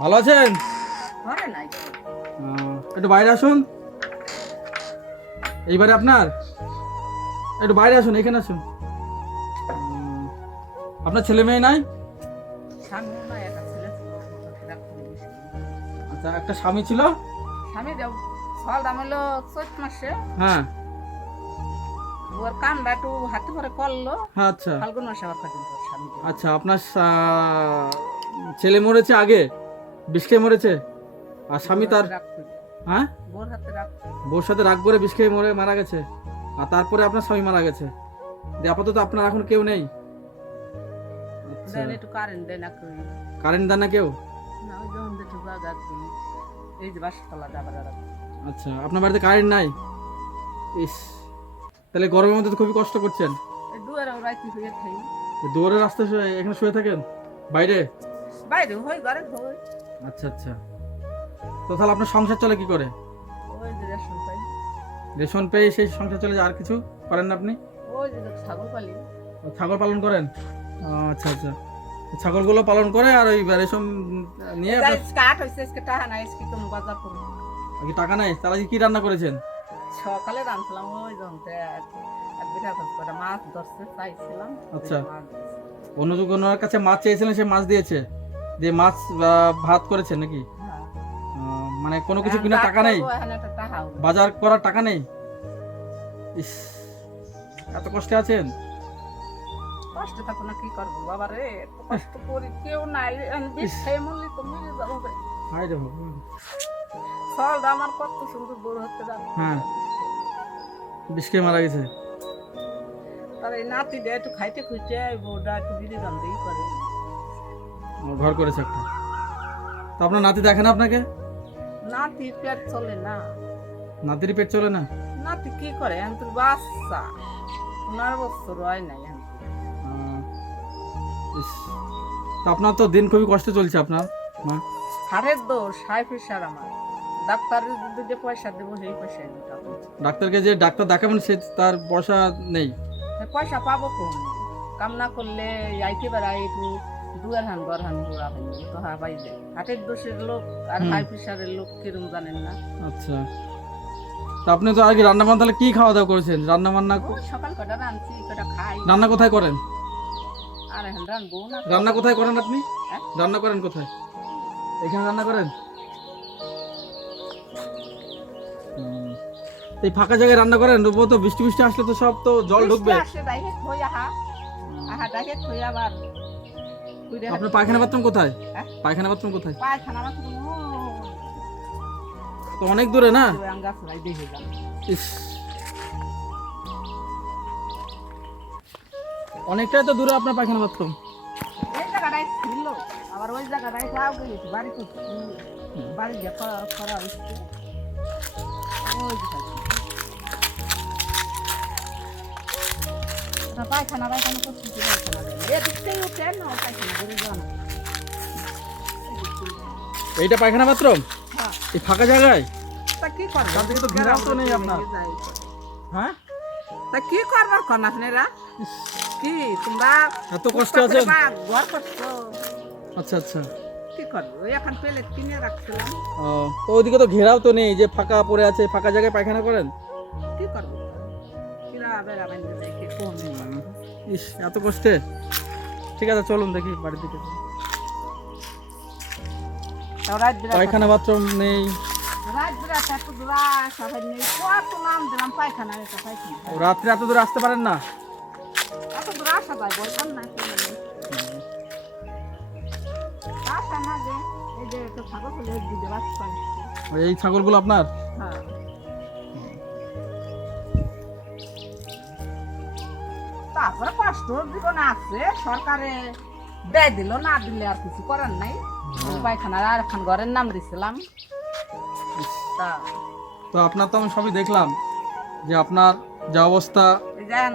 ভালো আছেন? একটু বাইরে আসুন। এইবারে আপনার একটু বাইরে আসুন, এখানে আসুন। আপনার ছেলে মেয়ে নাই? আচ্ছা, একটা স্বামী ছিল। হ্যাঁ হ্যাঁ, আচ্ছা আচ্ছা। আপনার ছেলে মরেছে আগে, বিষ খেয়ে মরেছে, আর স্বামী তার হ্যাঁ বউর সাথে রাগ করে বিষ খেয়ে মারা গেছে, আর তারপরে আপনার স্বামী মারা গেছে। দিয়ে আপাতত আপনার এখন কেউ নেই? কারেন্ট দেন না কেউ? আচ্ছা, আপনার বাড়িতে কারেন্ট নাই? ইস, তাহলে গরমের মধ্যে তো খুবই কষ্ট করছেন। দুয়ারের রাস্তায় এখানে শুয়ে থাকেন? বাইরে? আচ্ছা আচ্ছা। তো তাহলে আপনার সংসার চলে কি করে? রেশন পেয়ে সেই সংসার চলে যায়, আর কিছু করেন না আপনি? ছাগল পালন করেন? আচ্ছা আচ্ছা। ছাগলগুলো পালন করে আর ওই রেশন নিয়ে টাকা নেই। তাহলে কি রান্না করেছেন? সকালে রান্নাম ওই মাছ ধরতে চাইছিলাম। আচ্ছা, অন্যজনের কাছে মাছ চেয়েছিলেন, সে মাছ দিয়েছে, দিয়ে মাছ ভাত করেছেন নাকি? মানে কোনো কিছু কিনা টাকা নেই, বাজার করার টাকা নেই। ইস, এত কষ্টে আছেন? কষ্ট থাকো না, কি করবো বাবা রে, এত কষ্ট করি, কেউ নাই, মরলি তো মরে যাবো। হায় রে ভগবান। ফলটা আমার কত সুন্দর বড় হতে যাবে। হ্যাঁ, বিষ খেয়ে মারা গেছে। তার এই নাতি দেয় একটু খাইতে খুঁজতে, বউটা একটু বিড়ি গান্ধেই করে। ঘর করেছে একটা। তো আপনার নাতি দেখে না আপনাকে? নাতি পেট চলে না। নাতির পেট চলে না? নাতি কি করে, এখন তোর বাচ্চা 15 বছর হয় নাই। তো আপনার তো দিন খুবই কষ্ট চলছে আপনার। মা হাড়ের দোষ, হাই প্রেশার আমার। ডাক্তারের যে পয়সা দেবো সেই পয়সাই দিতে। ডাক্তারকে যে ডাক্তার দেখাবেন সে তার পয়সা নেই। পয়সা পাবো কোন? কাম না করলে আইতে বেড়াই একটু দুয়ার হান ঘর হান ঘোরা হয়নি তো পাই যায়। হাটের দোষের লোক আর হাই প্রেশারের লোক কিরম জানেন না? আচ্ছা, তা আপনি তো আগে রান্না বান্না তাহলে কি খাওয়া দাওয়া করেছেন? রান্না বান্না সকাল কটা রাঁধছি, কটা খাই। রান্না কোথায় করেন? আর এখন রাঁধবো না। রান্না কোথায় করেন আপনি? রান্না করেন কোথায়? এখানে রান্না করেন? এই ফাঁকা জায়গায় রান্না করেন? তো বৃষ্টি বৃষ্টি আসলে তো সব তো জল ঢুকবে। আপনার পায়খানা বাথরুম কোথায়? পায়খানা বাথরুম কোথায়? তো অনেক দূরে না? ইস, অনেকটাই তো দূরে আপনার পায়খানা বাথরুম। এই জায়গাটাই ছিল, আবার ওই জায়গাটাই যাও গেছি, বাড়ি তো বাড়ি গিয়ে করা হচ্ছে। পায়খানা পায়খানা করছি, পায়খানা এদিক থেকে উঠে না, পায়খানা করে যাওয়া না। এইটা পায়খানা বাথরুম? এই ফাঁকা জায়গায়? তা কি করবো? তাদের তো ঘেরাও তো নেই আপনার। হ্যাঁ, তা কি করবো কোন আপনারা? কি তোমরা এত কষ্ট আছে? ঘর করছো? আচ্ছা আচ্ছা। কি করবো, এখন পেলে কিনে রাখছিলাম। তো ওইদিকে তো ঘেরাও তো নেই, যে ফাঁকা পড়ে আছে, ফাঁকা জায়গায় পায়খানা করেন? কি করবো, কিরা বেড়া বেঁধে দেখে কোন। ইস, এত কষ্টে। ঠিক আছে, চলুন দেখি বাড়ির দিকে। পায়খানা বাথরুম নেই, রাত্রে এত দূর আসতে পারেন না? এই ছাগলগুলো আপনার? তারপরে কষ্ট জীবন আছে, সরকারে দেয় দিল, না দিলে আর কিছু করার নাই। পায়খানা আর এখন ঘরের নাম দিছিলাম। তো আপনার তো আমি সবই দেখলাম যে আপনার যে অবস্থা,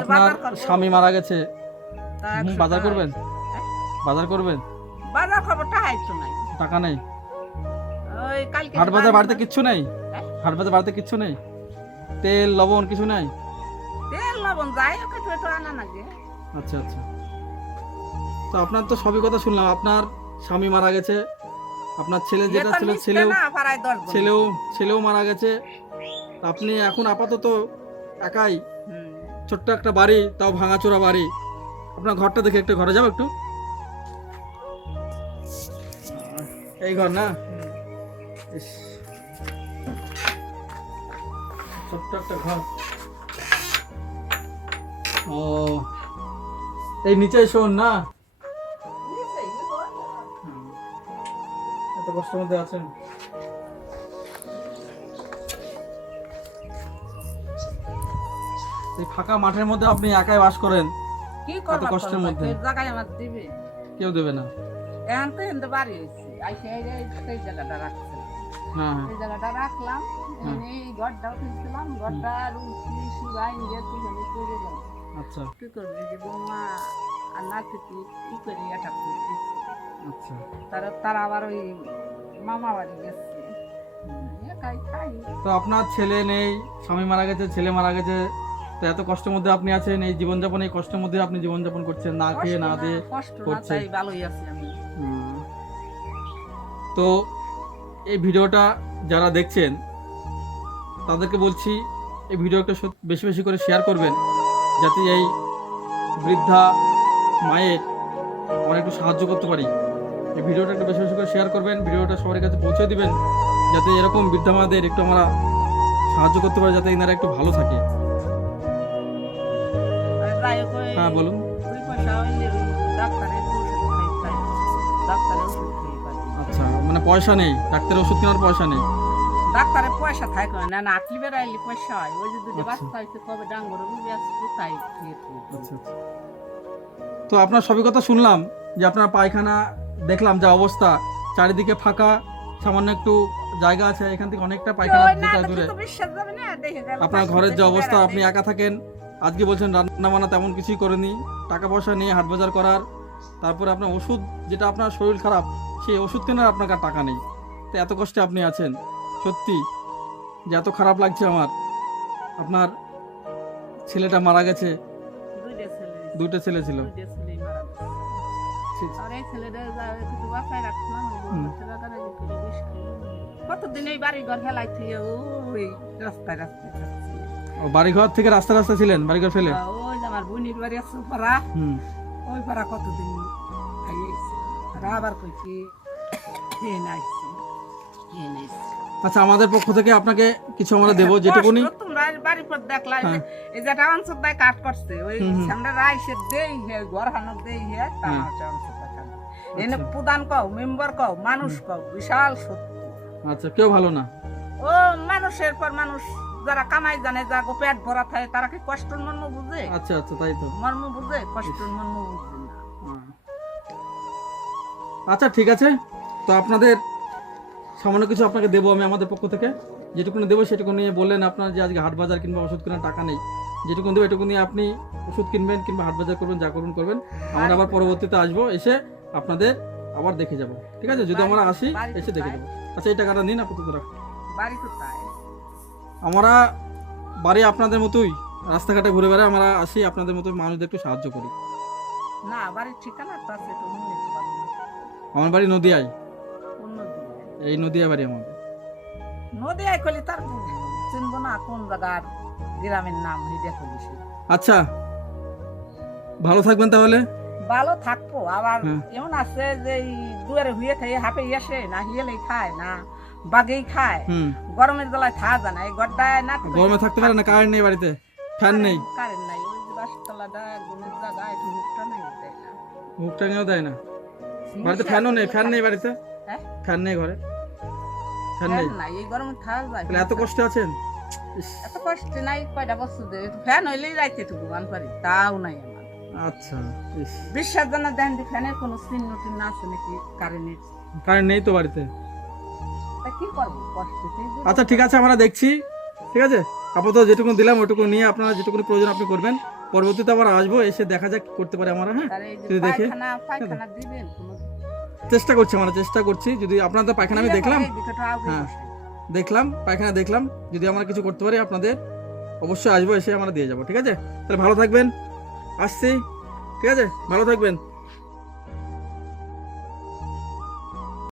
আপনার স্বামী মারা গেছে। বাজার করবেন? বাজার করবেন? বাজার করবো, টাকাই তো নাই। টাকা নেই? ওই কালকে হাট বাজার বাড়িতে কিচ্ছু নেই? হাট বাজার বাড়িতে কিচ্ছু নেই? তেল লবণ কিছু নাই? তেল লবণ যাই ওকে তো আনা লাগে। আচ্ছা আচ্ছা। তো তো আপনার তো সবই কথা শুনলাম, আপনার স্বামী মারা গেছে, আপনার ছেলে যেটা বেতন ছিল নিচ্ছে ছেলেও না, পাড়ায় 10 জন। ছেলেও মারা গেছে। আপনি এখন আপাতত একাই, হুম। ছোট্ট একটা বাড়ি, তাও ভাঙাচোরা বাড়ি। আপনার ঘরটা দেখে একটু ঘরে যাবো একটু। এই ঘর না, ইস, ছোট্ট একটা ঘর। ও, এই নিচে শোন না, এত কষ্টের মধ্যে আছেন। এই ফাঁকা মাঠের মধ্যে আপনি একাই বাস করেন, কি এত করব কষ্টের মধ্যে জায়গায় আমার দিবে, কেউ দেবে না। এখন তো এনতে বাড়ি হয়েছে, আইসে এই জায়গাটা রাখছে, হ্যাঁ এই জায়গাটা রাখলাম, এই ঘরটাও কিনছিলাম, ঘরটার উঠি সুগাই নিয়ে তুলে চলে গেল। আচ্ছা কি করবি যে বৌমা আর নাতি কি করে এটা করছি, আচ্ছা। তারা আবার ওই মামা বাড়ি গেছে, একাই খাই। তো আপনার ছেলে নেই, স্বামী মারা গেছে, ছেলে মারা গেছে, তো এত কষ্টের মধ্যে আপনি আছেন, এই জীবনযাপন, এই কষ্টের মধ্যে আপনি জীবনযাপন করছেন, না খেয়ে না দিয়ে কষ্ট না, করছেন। তাই ভালোই আছি আমি। তো এই ভিডিওটা যারা দেখছেন তাদেরকে বলছি, এই ভিডিওটা বেশি বেশি করে শেয়ার করবেন, যাতে এই বৃদ্ধা মায়ের আমরা একটু সাহায্য করতে পারি। এই ভিডিওটা একটু বেশি বেশি করে শেয়ার করবেন, ভিডিওটা সবার কাছে পৌঁছে দিবেন, যাতে এরকম বৃদ্ধা মাদের একটু আমরা সাহায্য করতে পারি, যাতে এনারা একটু ভালো থাকে। হ্যাঁ বলুন। আচ্ছা, মানে পয়সা নেই, ডাক্তারের ওষুধ কেনার পয়সা নেই। ডাক্তারের পয়সা থাকে না, না আটলি বেড়াইলে পয়সা হয়, ওই যে দুটো আচ্ছা। বাচ্চা হয়েছে কবে ডাঙ্গর তাই। আচ্ছা, তো আপনার সবই কথা শুনলাম, যে আপনার পায়খানা দেখলাম যা অবস্থা, চারিদিকে ফাঁকা, সামান্য একটু জায়গা আছে, এখান থেকে অনেকটা পায়খানা যেটা দূরে। আপনার ঘরের যে অবস্থা, আপনি একা থাকেন, আজকে বলছেন রান্না বান্না তেমন কিছুই করেনি, টাকা পয়সা নিয়ে হাট বাজার করার, তারপরে আপনার ওষুধ, যেটা আপনার শরীর খারাপ সেই ওষুধ কেনার আপনার কাছে টাকা নেই, তো এত কষ্টে আপনি আছেন। সত্যি যে এত খারাপ লাগছে আমার। আপনার ছেলেটা মারা গেছে, দুইটা ছেলে ছিল। কতদিন এই বাড়ি ঘর ফেলাই থেকে ওই রাস্তায় রাস্তায় ও, বাড়ি ঘর থেকে রাস্তা রাস্তা ছিলেন, বাড়ি ঘর ফেলে? ওই যে আমার বোনের বাড়ি আছে পাড়া, ওই পাড়া কতদিন আবার কইছি আচ্ছা, আমাদের পক্ষ থেকে আপনাকে কিছু আমরা দেবো, যেটুকুনি তোমরা বাড়ির পর দেখলা এই যেটা অঞ্চল দায় কাট করছে, ওই সামনে রাইসে দেই হে ঘর হানো দেই হে তা এনে প্রধান কও, মেম্বার কও, মানুষ কও, বিশাল সত্য। আচ্ছা, কেউ ভালো না। ও মানুষের পর মানুষ, যারা কামাই জানে, যা গো পেট ভরা থাকে, তারা কি কষ্টের মর্ম বুঝে? আচ্ছা আচ্ছা, তাই তো, মর্ম বুঝে, কষ্টের মর্ম বুঝে না। আচ্ছা ঠিক আছে, তো আপনাদের সামান্য কিছু আপনাকে দেবো আমি আমাদের পক্ষ থেকে, যেটুকুনি দেবো সেটুকু নিয়ে বললেন আপনার যে আজকে হাট বাজার কিংবা ওষুধ কেনার টাকা নেই, যেটুকু দেবো এটুকু নিয়ে আপনি ওষুধ কিনবেন কিংবা হাট বাজার করবেন, যা করবেন। আমরা আবার পরবর্তীতে আসবো, এসে আপনাদের আবার দেখে যাব, ঠিক আছে? যদি আমরা আসি, এসে দেখে যাবো। আচ্ছা, এই টাকাটা নিন, আপাতত রাখুন। আমরা বাড়ি আপনাদের মতোই রাস্তাঘাটে ঘুরে বেড়াই, আমরা আসি আপনাদের মতো মানুষদের একটু সাহায্য করি। না, বাড়ির ঠিকানা তো আছে, তো আমার বাড়ি নদিয়ায়, এই নদিয়া বাড়ি আমার। নদিয়ায় কলি তার চিনবো না কোন জায়গার গ্রামের নাম, আচ্ছা, ভালো থাকবেন তাহলে। ভালো থাকবো, আবার এমন আছে যে দুয়ারে হুয়ে খাই, হাফে আসে না, হিয়েলেই খায় না, বাগেই খায়, গরমের বেলায় থাকা যায় না, এই গড্ডায় না, গরমে থাকতে পারে না, কারেন্ট নেই বাড়িতে, ফ্যান নেই, কারেন্ট নাই, ওই যে বাসতলাটা গুণের জায়গা, একটু হুকটা নাই, দেয় না, হুকটা নিয়েও দেয় না বাড়িতে, ফ্যানও নেই, ফ্যান নেই বাড়িতে, ফ্যান নেই ঘরে, ফ্যান নেই, এই গরমে থাকা যায়। এত কষ্ট আছেন? এত কষ্ট নাই, কয়টা বছর ধরে ফ্যান হইলেই রাইতে টুকু গান পারি, তাও নাই আমার। আচ্ছা, বিশ্বাস জানা দেন যে ফ্যানের কোনো চিহ্ন টিহ্ন আছে নাকি? কারেন্ট নেই তো বাড়িতে, কি করবো কষ্টে। আচ্ছা ঠিক আছে, আমরা দেখছি, ঠিক আছে? আপাতত যেটুকু দিলাম ওটুকু নিয়ে আপনারা যেটুকু প্রয়োজন আপনি করবেন, পরবর্তীতে আবার আসবো, এসে দেখা যাক কি করতে পারি আমরা। হ্যাঁ, যদি দেখে চেষ্টা করছি, আমরা চেষ্টা করছি, যদি আপনাদের পায়খানা আমি দেখলাম, হ্যাঁ দেখলাম, পায়খানা দেখলাম, যদি আমরা কিছু করতে পারি আপনাদের অবশ্যই আসবো, এসে আমরা দিয়ে যাবো, ঠিক আছে? তাহলে ভালো থাকবেন, আসছি, ঠিক আছে? ভালো থাকবেন।